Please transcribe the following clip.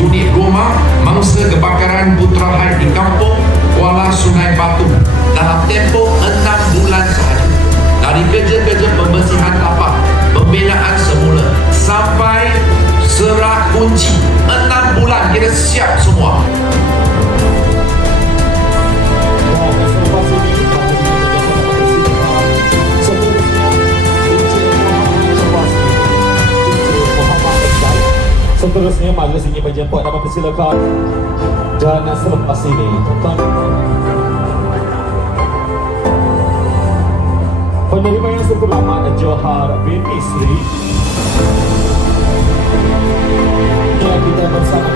unit rumah mangsa kebakaran Putrahai di kampung Kuala Sungai Batu dalam tempoh 6 bulan sahaja. Dari kerja-kerja pembersihan tapak, pembinaan semula sampai serah kunci 6 bulan kita siap semua. seterusnya majlis ini menjemput dan mempersilakan. Dan selepas ini tentang penerima yang seterusnya Mak Johar Bin Isri. Yang kita bersama